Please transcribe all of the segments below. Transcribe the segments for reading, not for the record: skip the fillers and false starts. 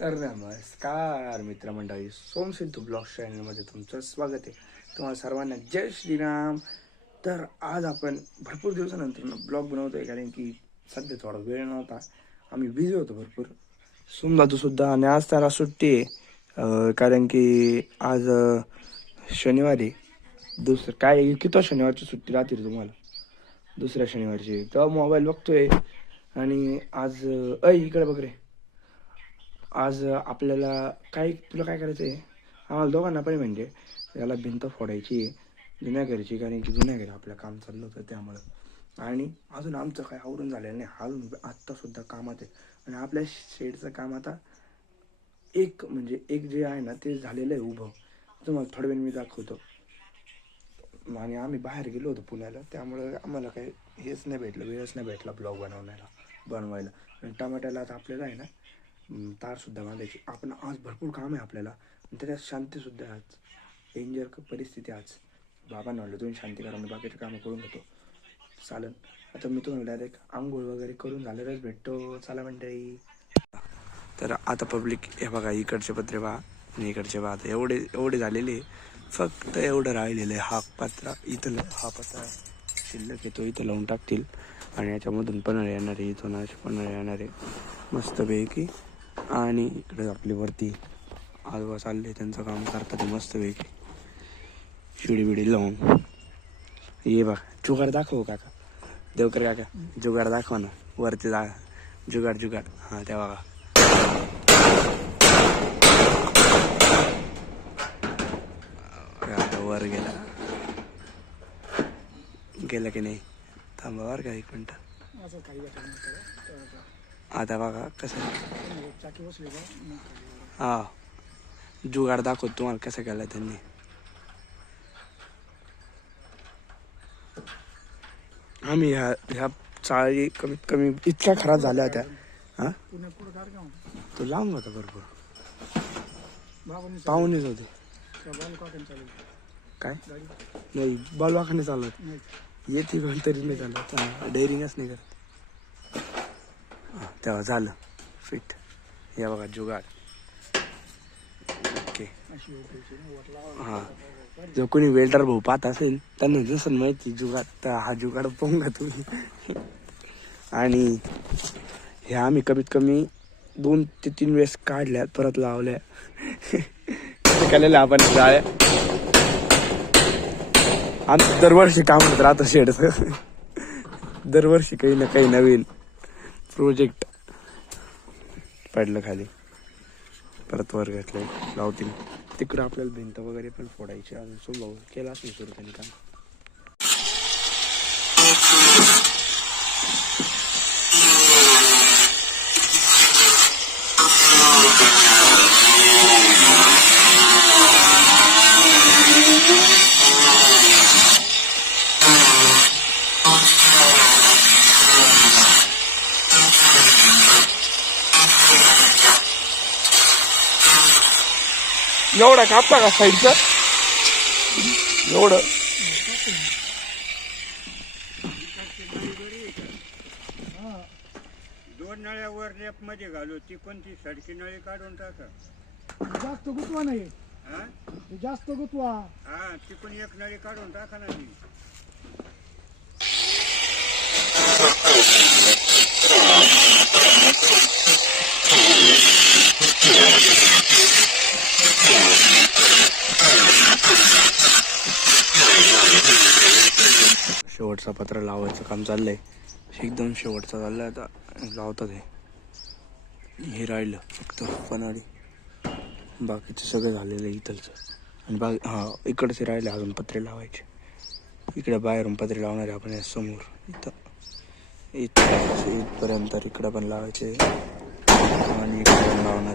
तर नमस्कार मित्रमंडळी, सोमसिद्धू ब्लॉग चॅनलमध्ये तुमचं स्वागत आहे. तुम्हाला सर्वांना जय श्रीराम. तर आज आपण भरपूर दिवसानंतर ब्लॉग बनवतोय, कारण की सध्या थोडा वेळ नव्हता. आम्ही बिझी होतो भरपूर, सोमदादू सुद्धा. आणि आज त्याला सुट्टी आहे, कारण की आज शनिवारी दुसरं काय किती शनिवारची सुट्टी राहते तुम्हाला, दुसऱ्या शनिवारची. तेव्हा मोबाईल बघतोय आणि आज इकडे बघ रे. आज आपल्याला तुला काय करायचं आहे, आम्हाला दोघांना पण. म्हणजे त्याला भिंत फोडायची आहे जुन्या घरची, कारण की जुन्या घरी आपलं काम चाललं होतं त्यामुळं. आणि अजून आमचं काय आवरून झालेलं नाही, अजून आत्तासुद्धा कामात आहे. आणि आपल्या शेडचं काम आता एक जे आहे ना ते झालेलं आहे उभं. तुम्हाला थोड्या वेळ मी दाखवतो. आणि आम्ही बाहेर गेलो होतो पुण्याला, त्यामुळे आम्हाला काही वेळच नाही भेटला ब्लॉग बनवायला. आणि टमाट्याला आता आपल्याला आहे ना तारसुद्धा बांधायची. आपण आज भरपूर काम आहे आपल्याला, आणि त्याच्यात शांतीसुद्धा आहे आज. डेंजर परिस्थिती आज. बाबांना म्हणलं तुम्ही शांती करा, मी बाकीचे कामं करून घेतो. चालेल. आता मी तुम्हाला डायरेक्ट आंघोळ वगैरे करून झालेलंच भेटतो. चला मंडळी. तर आता पब्लिक हे बघा, इकडचे पत्रे पहा आणि इकडचे पहा. आता एवढे झालेले, फक्त एवढं राहिलेलं आहे. हा पत्रा इथं, हा पत्रा शिल्लक आहे, तो इथं लावून टाकतील. आणि याच्यामधून पन्हाळे येणार आहे, इथून असे पन्हाळे येणार आहे मस्तपैकी. आणि इकडे आपली वरती आजोबा चालले, त्यांचं काम करतात मस्तपैकी शिडी बिडी लावून. ये बघ, जुगाड दाखव काका, देवकर काका, जुगाड दाखवा ना वरती. जुगाड हां त्या बघा. वर गेला की नाही, थांबा बरं का 1 मिनटं. आता बघा कसं. हा, जुगाड दाखवतो तुम्हाला कसं केलं त्यांनी. आम्ही ह्या चाळी कमीत कमी इतक्या खराब झाल्या होत्या. हा, तो लांब होता भरपूर, पाहुणेच होते. काय नाही, बालवाखाने चालत येते कोणतरी नाही चालत, डेअरिंगच नाही करत. तेव्हा झालं फिट. या बघा जुगाड. ओके. हां, जो कोणी वेल्डर भाऊ पाहत असेल त्यांना जसं माहिती जुगाड, तर हा जुगाड पाहून का तुम्ही. आणि हे आम्ही कमीत कमी 2 ते 3 वेळेस काढल्या, परत लावल्या. केलेल्या आपण जाळ्या. आमचं दरवर्षी काम होत राहतं शेडचं. दरवर्षी काही ना काही नवीन प्रोजेक्ट पडलं खाली, परत वर घेतलं लावतील. तिकडं आपल्याला भिंत वगैरे पण फोडायची. अजून सुरू केला असेल सुरू त्यांनी काम. एवढा कापला का साईडचं एवढं. दोन नळ्यावर लेप मध्ये घालू, ती कोणती सडकी नळी काढून टाका. जास्त गुतवा नाही, जास्त गुतवा. हा, ती पण एक नळी काढून टाका ना. ती शेवटचा पत्र लावायचं काम चाललंय, एकदम शेवटचा चाललंय. आता लावतात हे राहिलं फक्त पन्हाळी, बाकीचं सगळं झालेलं आहे इथलचं. आणि इकडचे राहिले अजून पत्रे लावायचे. इकडे बाहेरून पत्रे लावणार आहे आपण या समोर, इथपर्यंत. इकडं पण लावायचे आणि इकडे पण लावणार.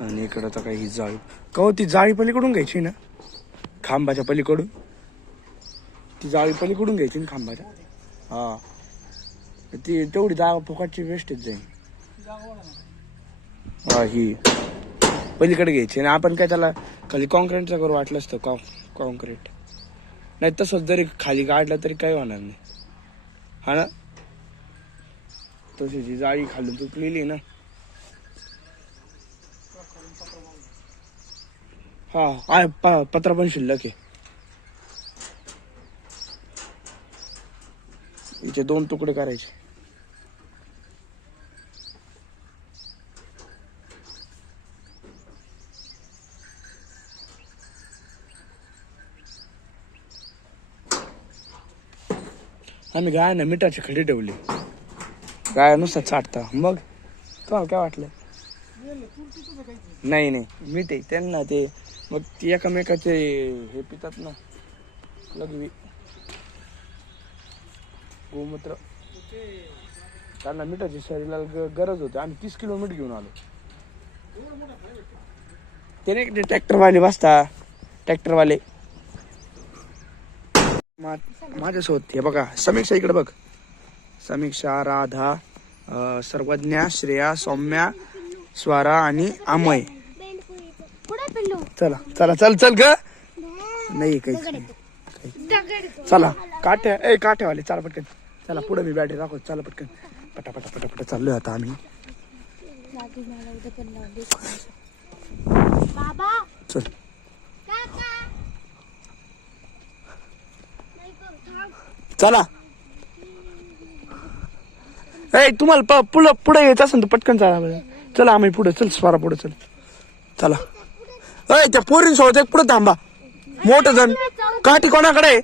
आणि इकडं तर काही जाळी का, ती जाळी पलीकडून घ्यायची ना, खांबाच्या पलीकडून. ती जाळी पलीकडून घ्यायची ना खांबाच्या. हा, ती तेवढी जागा फुकटची वेस्टेज जाईल. हा, ही पलीकडे घ्यायची. आणि आपण काय त्याला खाली कॉन्क्रीटचा करू वाटलं असतं, कॉन्क्रीट नाही. तसंच जरी खाली काढलं तरी काही होणार नाही, हा ना. तशी जी जाळी खालून तुटलेली ना. हा आहे पत्रा पण शिल्लक आहे. हिचे 2 तुकडे करायचे. आम्ही गाय ना मिठाची खडी ठेवली. गाय नुसतं चाटता. मग तुम्हाला काय वाटलं? नाही मीठ आहे त्यांना. ते मग ती एकामेकाचे हे पितात ना लघवी गोमूत्र. त्यांना मिठाची शरीराला गरज होती. आम्ही 30 किलो मीठ घेऊन आलो. ते नाही ते ट्रॅक्टरवाले बसता. ट्रॅक्टरवाले माझ्यासोबत हे बघा. समीक्षा इकडे बघ. समीक्षा, राधा, सर्वज्ञा, श्रेया, सौम्या, स्वरा आणि अमय. चला चला चल चल ग. नाही काही चला. काठ्यावाले चला पटकन. चला पुढे मी बॅटरी दाखवतो. चला पटकन पटापटा पटापटा चाललोय आता आम्ही. चल चला. तुम्हाला पुढे यायचं असेल तर पटकन चला. चला आम्ही पुढे. चल स्वरा पुढे चल. चला. त्या पोरींसोबत एक पुढे थांबा. मोठं जण काठी कोणाकडे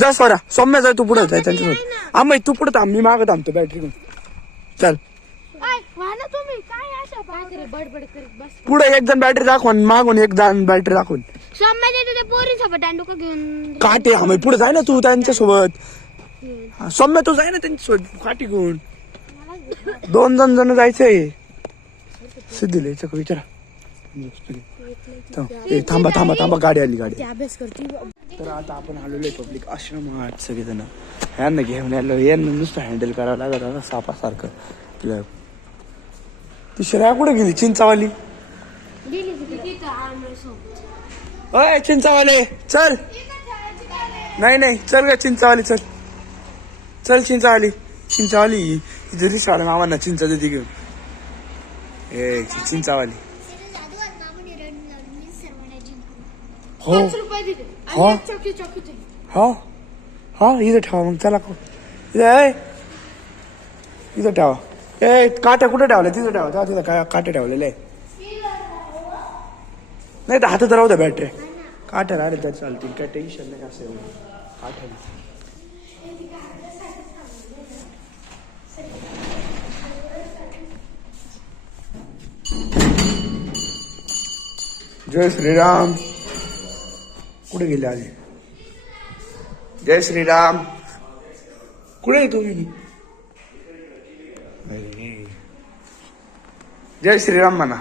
जा. स्वरा सौम्या जाय. तू पुढे जाय त्यांच्यासोबत. आम्ही तू पुढे थांब. मी मागं थांबतो बॅटरी घेऊन. चल पुढे एक जण बॅटरी दाखवून मागून एक जण बॅटरी दाखवून. काठी आम्ही पुढे जाय ना तू त्यांच्यासोबत. सौम्या तू जाय ना त्यांच्यासोबत काठी घेऊन. 2 जण जायचंय. सिद्धीला यायचं का विचारा. थांबा थांबा थांबा. गाडी आली गाडी. तर आता आपण आलेलो आहे पब्लिक आश्रमात. सगळेजण यांना घेऊन आलो. यांना नुसतं हँडल करावं लागत आता सापासारखं. ती श्रेया कुठे गेली? चिंचावाली. अय चिंचावाले चल. नाही चल ग चिंचावाली. चल चल चिंचावाली. इथे रिक्षावाला मामांना चिंचा देते घेऊन. चिंचावाली. हो हा इथं ठेवा मग. चला इथं ठेवा. काट्या कुठे ठेवल्या? तिथं ठेवा. तिथं काय काटे ठेवलेले आहे. नाही तर हातात राहू द्या बॅटरी. काट्या राहिले तर चालतील. काय टेन्शन नाही असं एवढं काट्या. जय श्रीराम. कुठे गेले आले? जय श्रीराम. कुठे आहे तुम्ही? जय श्रीराम म्हणा.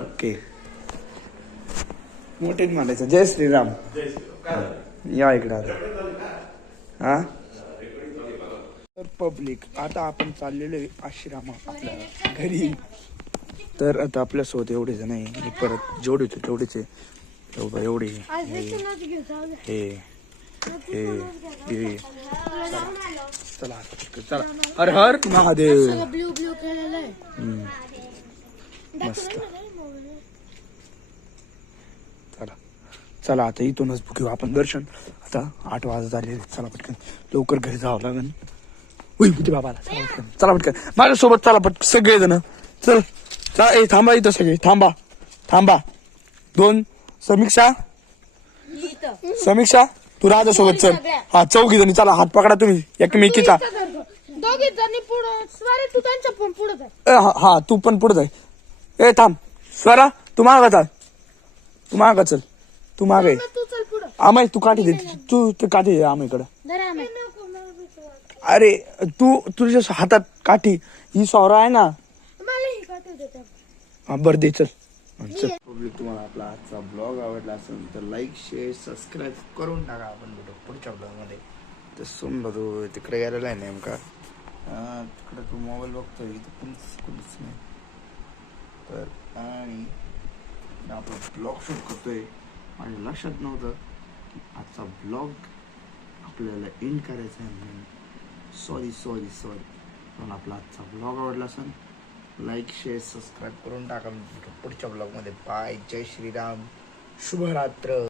ओके मोठे म्हणायचं. जय श्रीराम. या इकडे आता. हा तर पब्लिक आता आपण चाललेलो आहे आश्रम आपल्या घरी. तर आता आपल्यासोबत एवढे जण आहे. परत जेवढेच तेवढेच आहे. एवढे हे चला चला. हर हर महादेव. मस्त. चला आता इथूनच घेऊ आपण दर्शन. आता 8 वाजत आले. चला पटकन लवकर घरी जावं लागेल. बाबाला चला पटकन माझ्यासोबत. चला पटकन सगळेजण. चल थांबा इथं सगळे. थांबा 2. समीक्षा तू राजा सोबत चल. हा 4 जणी चला. हात पकडा तुम्ही एकमेकीचा. हा तू पण पुढे जाय. थांब स्वरा तू मागा चाल. तू मागा चल. तू माग आहे. आम्ही तू काठी दे. तू काठी दे आम्हीकडं. अरे तू तुझ्या हातात काठी. ही स्वरा आहे ना. हा बरं दे. चल पब्लिक तुम्हाला आपला आजचा ब्लॉग आवडला असेल तर लाईक शेअर सबस्क्राईब करून टाका. आपण भेटू पुढच्या ब्लॉगमध्ये. तर सोम बघू तिकडे गेलेला आहे नेमका. तिकडे तू मोबाईल बघतोय. इथं कुणीच नाही. तर आणि आपला ब्लॉग शूट करतोय. माझ्या लक्षात नव्हतं की आजचा ब्लॉग आपल्याला एंड करायचा आहे. सॉरी मला आपला आजचा ब्लॉग आवडला असेल लाईक शेअर सबस्क्राईब करून टाका. पुढच्या ब्लॉगमध्ये बाय. जय श्रीराम. शुभरात्र.